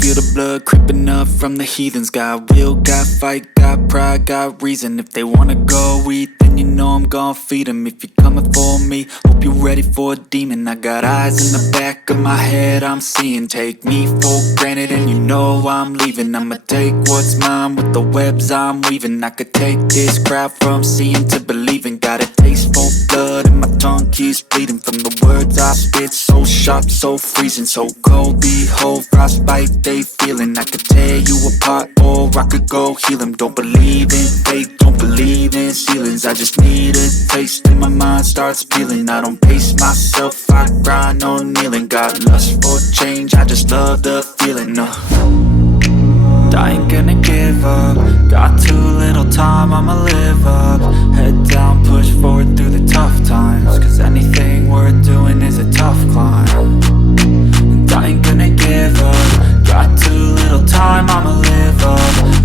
feel the blood creeping up from the heathens. Got will, got fight, got pride, got reason. If they wanna go eat, then you know I'm gon' feed them. If you're coming for me, hope you're ready for a demon. I got eyes in the back of my head, I'm seeing. Take me for granted and you know I'm leaving. I'ma take what's mine with the webs I'm weaving. I could take this crowd from seeing to believing. Got a taste for blood and my tongue keeps bleeding from the words I spit. So sharp, so freezing, so cold. Behold, frostbite they feeling. I could tear you apart or I could go heal them. Don't believe in fate, don't believe in ceilings. I just need a taste and my mind starts peeling. I don't pace myself, I grind on kneeling. Got lust for change, I just love the feeling. I ain't gonna give up. Got too little time, I'ma live up. Head down, push forward through the tough times. Cause anything worth doing is a tough climb. And I ain't gonna give up. Got too little time, I'ma live up.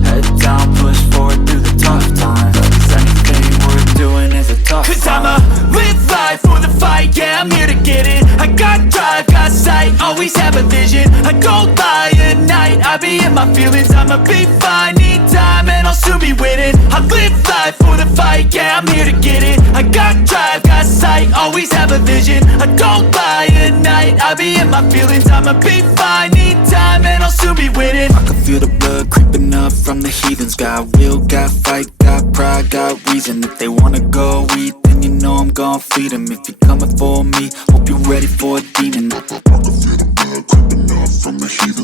Head down, push forward through the tough times. Cause anything worth doing is a tough climb. Cause I'ma live life for the fight, yeah, I'm here to get it. I got drive, got sight, always have a vision. I go by at night, I be in my feelings. I'ma be fine, need time and I'll soon be winning. I live life for the fight, yeah, I'm here to get it. I got drive, got sight, always have a vision. I go by at night, I be in my feelings. I'ma be fine, need time and I'll soon be winning. I can feel the blood creeping up from the heathens. Got will, got fight, got pride, got reason. If they wanna go eat, then you know I'm gon' feed them. If you're coming for me, hope you're ready for a demon. I can feel the blood creeping up from the heathens.